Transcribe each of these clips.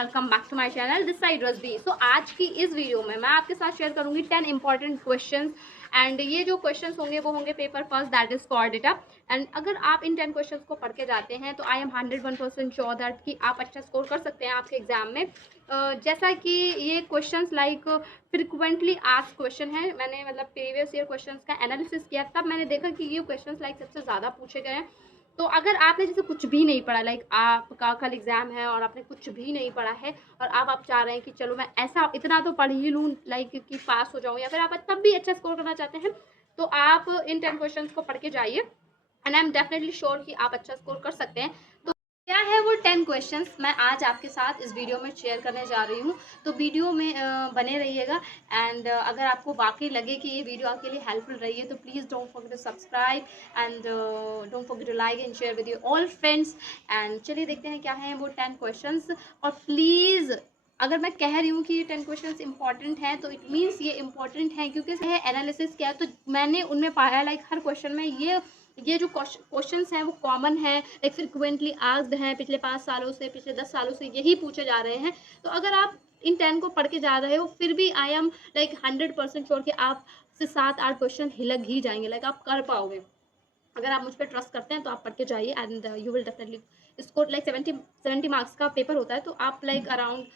Welcome back to my channel this side Rajbi. So आज की इस वीडियो में मैं आपके साथ शेयर करूंगी 10 इंपॉर्टेंट क्वेश्चंस एंड ये जो क्वेश्चंस होंगे वो होंगे paper first that is for data. And अगर आप इन 10 क्वेश्चंस को पढ़ के जाते हैं तो आई एम 101% श्योर दैट कि आप अच्छा स्कोर कर सकते हैं आपके एग्जाम में। जैसा कि ये questions like frequently asked question है, मैंने मतलब प्रीवियस ईयर क्वेश्चंस का एनालिसिस किया तब मैंने देखा कि ये क्वेश्चंस लाइक सबसे ज़्यादा पूछे गए हैं। तो अगर आपने जैसे कुछ भी नहीं पढ़ा, लाइक आपका कल एग्जाम है और आपने कुछ भी नहीं पढ़ा है और आप चाह रहे हैं कि चलो मैं ऐसा इतना तो पढ़ ही लूँ लाइक कि पास हो जाऊँ, या फिर आप तब भी अच्छा स्कोर करना चाहते हैं तो आप इन 10 क्वेश्चन को पढ़ के जाइए and I am definitely sure कि आप अच्छा स्कोर कर सकते हैं। तो क्या है वो 10 क्वेश्चंस मैं आज आपके साथ इस वीडियो में शेयर करने जा रही हूँ, तो वीडियो में बने रहिएगा। एंड अगर आपको वाकई लगे कि ये वीडियो आपके लिए हेल्पफुल रही है तो please don't forget to subscribe and don't forget to like and share with your all friends. And चलिए देखते हैं क्या है वो 10 क्वेश्चंस। और प्लीज़ अगर मैं कह रही हूँ कि ये 10 क्वेश्चंस इंपॉर्टेंट हैं तो इट मीन्स ये इंपॉर्टेंट हैं, क्योंकि एनालिसिस किया तो मैंने उनमें पाया लाइक हर क्वेश्चन में ये जो क्वेश्चंस हैं वो कॉमन है, लाइक फ्रिक्वेंटली आस्क्ड हैं, पिछले 5 सालों से पिछले 10 सालों से यही पूछे जा रहे हैं। तो अगर आप इन 10 को पढ़ के जा रहे हो फिर भी आई एम लाइक 100% श्योर कि आप से 7-8 क्वेश्चन हिलक ही जाएंगे, लाइक आप कर पाओगे। अगर आप मुझ पर ट्रस्ट करते हैं तो आप पढ़ के जाइए and you will definitely score like 70 marks का पेपर होता है तो आप लाइक अराउंड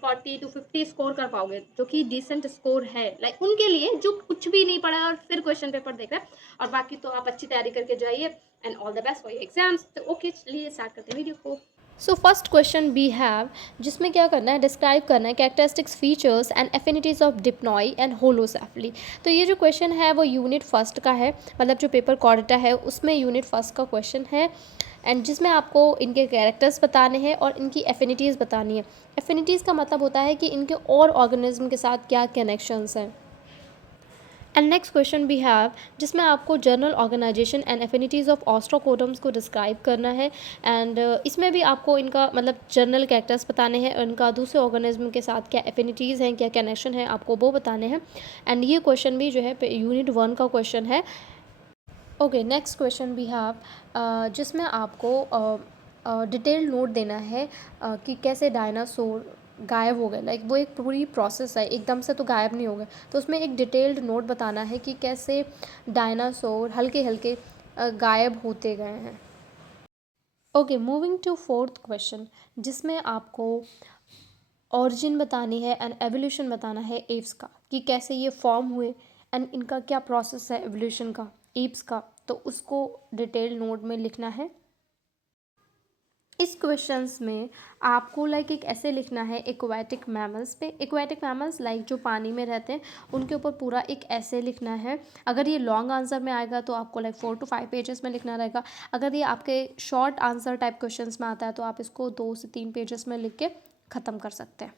40 to 50 स्कोर कर पाओगे, जो कि डिसेंट स्कोर है लाइक उनके लिए जो कुछ भी नहीं पढ़ा और फिर क्वेश्चन पेपर देख रहे हैं। और बाकी तो आप अच्छी तैयारी करके जाइए and all the best for your exams. तो ओके चलिए स्टार्ट करते हैं वीडियो को। So first question we have, जिसमें क्या करना है, डिस्क्राइब करना है characteristics features and affinities of Dipnoi and Holocephali. तो ये जो क्वेश्चन है वो यूनिट फर्स्ट का है, मतलब जो पेपर कॉर्डेटा है उसमें यूनिट फर्स्ट का क्वेश्चन है एंड जिसमें आपको इनके कैरेक्टर्स बताने हैं और इनकी एफिनिटीज़ बतानी है। एफिनिटीज़ का मतलब होता है कि इनके और ऑर्गेनिज्म के साथ क्या कनेक्शंस हैं। एंड नेक्स्ट क्वेश्चन भी हैव, जिसमें आपको journal organisation and affinities of ऑस्ट्रोकोडम्स को डिस्क्राइब करना है एंड इसमें भी आपको इनका मतलब जर्नल कैरेक्टर्स बताने हैं और इनका दूसरे ऑर्गेनिज्म के साथ क्या एफिनिटीज़ हैं, क्या कनेक्शन है, आपको वो बताने हैं। एंड ये क्वेश्चन भी जो है यूनिट 1 का क्वेश्चन है। ओके नेक्स्ट क्वेश्चन भी हैव, जिसमें आपको डिटेल्ड नोट देना है कि कैसे डायनासोर गायब हो गए, लाइक वो एक पूरी प्रोसेस है, एकदम से तो गायब नहीं हो गए। तो उसमें एक डिटेल्ड नोट बताना है कि कैसे डायनासोर हल्के हल्के गायब होते गए हैं। Okay moving to fourth question, जिसमें आपको ऑरिजिन बतानी है एंड एवोल्यूशन बताना है एप्स का, कि कैसे ये फॉर्म हुए एंड इनका क्या प्रोसेस है एवोल्यूशन का, एप्स का, तो उसको डिटेल नोट में लिखना है। इस क्वेश्चंस में आपको लाइक एक ऐसे लिखना है एक्वाटिक मैमल्स पे। एक्वाटिक मैमल्स लाइक जो पानी में रहते हैं उनके ऊपर पूरा एक ऐसे लिखना है। अगर ये लॉन्ग आंसर में आएगा तो आपको लाइक 4 to 5 पेजेस में लिखना रहेगा। अगर ये आपके शॉर्ट आंसर टाइप क्वेश्चंस में आता है तो आप इसको 2 से 3 पेजेस में लिख के ख़त्म कर सकते हैं।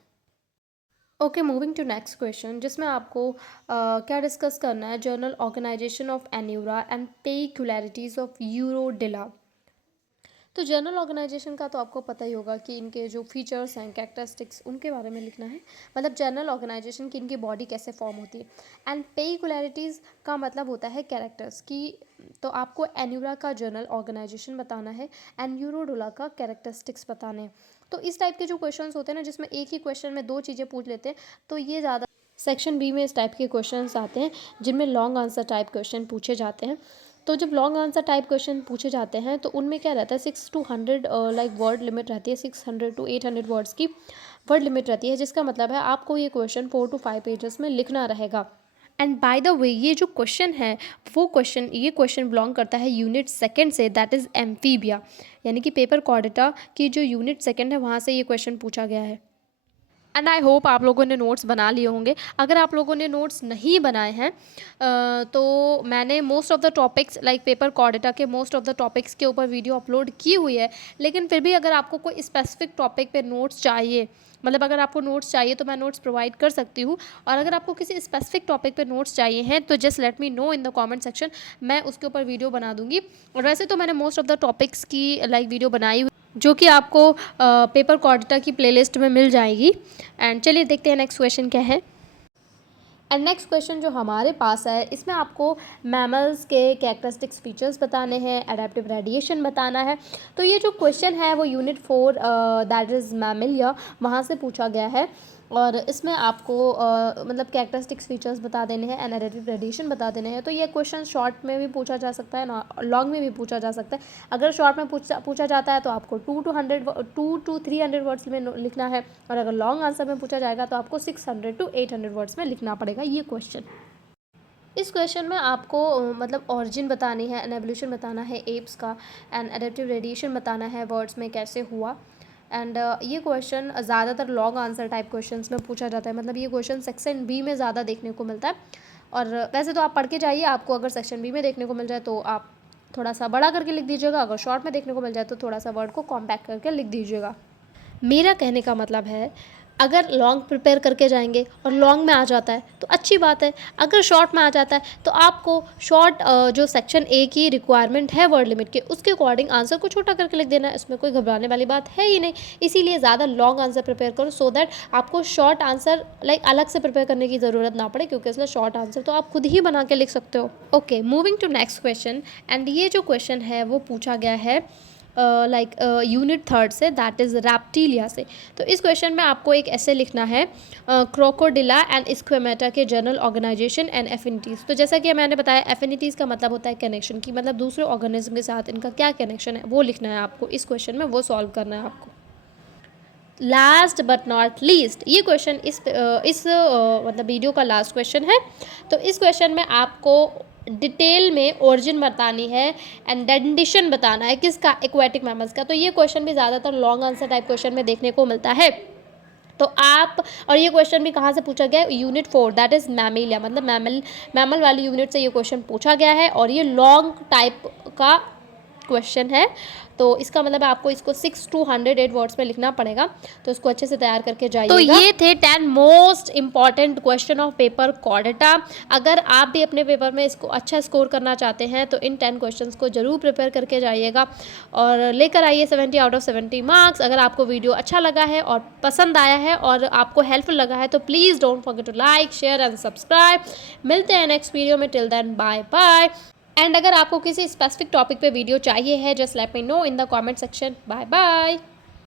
Okay moving to next question, जिसमें आपको क्या डिस्कस करना है, general organization of Anura and peculiarities of Urodela. तो जर्नल ऑर्गेनाइजेशन का तो आपको पता ही होगा कि इनके जो फीचर्स हैं, कैरेक्टरिस्टिक्स, उनके बारे में लिखना है, मतलब जर्नल ऑर्गेनाइजेशन की इनकी बॉडी कैसे फॉर्म होती है। एंड पेक्युलैरिटीज़ का मतलब होता है कैरेक्टर्स की, तो आपको एन्यूरा का जर्नल ऑर्गेनाइजेशन बताना है एंड यूरोडुला का कैरेक्टरिस्टिक्स बताने हैं। तो इस टाइप के जो क्वेश्चंस होते हैं ना, जिसमें एक ही क्वेश्चन में 2 चीज़ें पूछ लेते हैं, तो ये ज़्यादा सेक्शन बी में इस टाइप के क्वेश्चंस आते हैं जिनमें लॉन्ग आंसर टाइप क्वेश्चन पूछे जाते हैं। तो जब लॉन्ग आंसर टाइप क्वेश्चन पूछे जाते हैं तो उनमें क्या रहता है, 6 to 100 लाइक वर्ड लिमिट रहती है, 600 to 800 वर्ड्स की वर्ड लिमिट रहती है, जिसका मतलब है आपको ये क्वेश्चन 4 to 5 पेजेस में लिखना रहेगा। एंड बाय द वे ये जो क्वेश्चन है वो क्वेश्चन बिलोंग करता है यूनिट सेकंड से, दैट इज़ एम्फीबिया, यानी कि पेपर कॉर्डेटा की जो यूनिट सेकंड है वहाँ से ये क्वेश्चन पूछा गया है। एंड आई होप आप लोगों ने नोट्स बना लिए होंगे। अगर आप लोगों ने नोट्स नहीं बनाए हैं तो मैंने most of the topics like paper Chordata के मोस्ट ऑफ़ द टॉपिक्स के ऊपर वीडियो अपलोड की हुई है, लेकिन फिर भी अगर आपको कोई स्पेसिफिक टॉपिक पे नोट्स चाहिए, मतलब अगर आपको नोट्स चाहिए तो मैं नोट्स प्रोवाइड कर सकती हूँ। और अगर आपको किसी स्पेसिफिक टॉपिक पे नोट्स चाहिए हैं तो just let me know in the comment section, मैं उसके ऊपर वीडियो बना दूँगी। और वैसे तो मैंने मोस्ट ऑफ़ द टॉपिक्स की लाइक वीडियो बनाई हुई जो कि आपको पेपर कॉर्डेटा की प्लेलिस्ट में मिल जाएगी। एंड चलिए देखते हैं नेक्स्ट क्वेश्चन क्या है। एंड नेक्स्ट क्वेश्चन जो हमारे पास है, इसमें आपको मैमल्स के कैरेक्टरिस्टिक्स फीचर्स बताने हैं, एडेप्टिव रेडिएशन बताना है। तो ये जो क्वेश्चन है वो यूनिट 4 दैट इज़ मैमलिया वहाँ से पूछा गया है। और इसमें आपको मतलब कैरेक्टरिस्टिक्स फीचर्स बता देने हैं एंड एडेप्टिव रेडिएशन बता देने हैं। तो ये क्वेश्चन शॉर्ट में भी पूछा जा सकता है, लॉन्ग में भी पूछा जा सकता है। अगर शॉर्ट में पूछा जाता है तो आपको 2 to 300 वर्ड्स में लिखना है, और अगर लॉन्ग आंसर में पूछा जाएगा तो आपको 600 to 800 वर्ड्स में लिखना पड़ेगा ये क्वेश्चन। इस क्वेश्चन में आपको मतलब ऑरिजिन बतानी है, एवोल्यूशन बताना है एप्स का, एंड एडेप्टिव रेडिएशन बताना है वर्ड्स में कैसे हुआ। एंड ये क्वेश्चन ज़्यादातर लॉन्ग आंसर टाइप क्वेश्चंस में पूछा जाता है, मतलब ये क्वेश्चन सेक्शन बी में ज़्यादा देखने को मिलता है। और वैसे तो आप पढ़ के जाइए, आपको अगर सेक्शन बी में देखने को मिल जाए तो आप थोड़ा सा बड़ा करके लिख दीजिएगा, अगर शॉर्ट में देखने को मिल जाए तो थोड़ा सा वर्ड को कॉम्पैक्ट करके लिख दीजिएगा। मेरा कहने का मतलब है, अगर लॉन्ग प्रिपेयर करके जाएंगे और लॉन्ग में आ जाता है तो अच्छी बात है, अगर शॉर्ट में आ जाता है तो आपको शॉर्ट जो सेक्शन ए की रिक्वायरमेंट है वर्ड लिमिट के, उसके अकॉर्डिंग आंसर को छोटा करके लिख देना है। इसमें कोई घबराने वाली बात है ही नहीं। इसीलिए ज़्यादा लॉन्ग आंसर प्रिपेयर करो, सो दैट आपको शॉर्ट आंसर अलग से प्रिपेयर करने की ज़रूरत ना पड़े, क्योंकि इसलिए शॉर्ट आंसर तो आप खुद ही बना के लिख सकते हो। Okay, moving to next question. And ये जो क्वेश्चन है वो पूछा गया है यूनिट 3 से, दैट इज़ रैप्टिलिया से। तो इस क्वेश्चन में आपको एक ऐसे लिखना है क्रोकोडिला एंड स्क्वेमेटा के जनरल ऑर्गेनाइजेशन एंड एफिनिटीज़। तो जैसा कि मैंने बताया, एफिनिटीज़ का मतलब होता है कनेक्शन की, मतलब दूसरे ऑर्गेनिज्म के साथ इनका क्या कनेक्शन है वो लिखना है आपको इस क्वेश्चन में, वो सॉल्व करना है आपको। लास्ट बट नॉट लीस्ट, ये क्वेश्चन इस मतलब वीडियो का लास्ट क्वेश्चन है। तो इस क्वेश्चन में आपको डिटेल में ओरिजिन बतानी है एंड डेंडिशन बताना है किसका, एक्वेटिक मैमल्स का। तो ये क्वेश्चन भी ज़्यादातर लॉन्ग आंसर टाइप क्वेश्चन में देखने को मिलता है। तो आप, और ये क्वेश्चन भी कहाँ से पूछा गया है, यूनिट 4 दैट इज़ मैमलिया, मतलब मैमल वाली यूनिट से ये क्वेश्चन पूछा गया है, और ये लॉन्ग टाइप का क्वेश्चन है। तो इसका मतलब आपको इसको 6 to 108 वर्ड्स में लिखना पड़ेगा। तो इसको अच्छे से तैयार करके जाइएगा। तो ये थे 10 most important question of paper Chordata. अगर आप भी अपने पेपर में इसको अच्छा स्कोर करना चाहते हैं तो इन 10 क्वेश्चंस को जरूर प्रिपेयर करके जाइएगा और लेकर आइए 70 out of 70 मार्क्स। अगर आपको वीडियो अच्छा लगा है और पसंद आया है और आपको हेल्पफुल लगा है तो please don't forget to like, share and subscribe. मिलते हैं नेक्स्ट वीडियो में, till then bye bye. And अगर आपको किसी स्पेसिफिक टॉपिक पे वीडियो चाहिए है, just let me know in the comment section. Bye bye.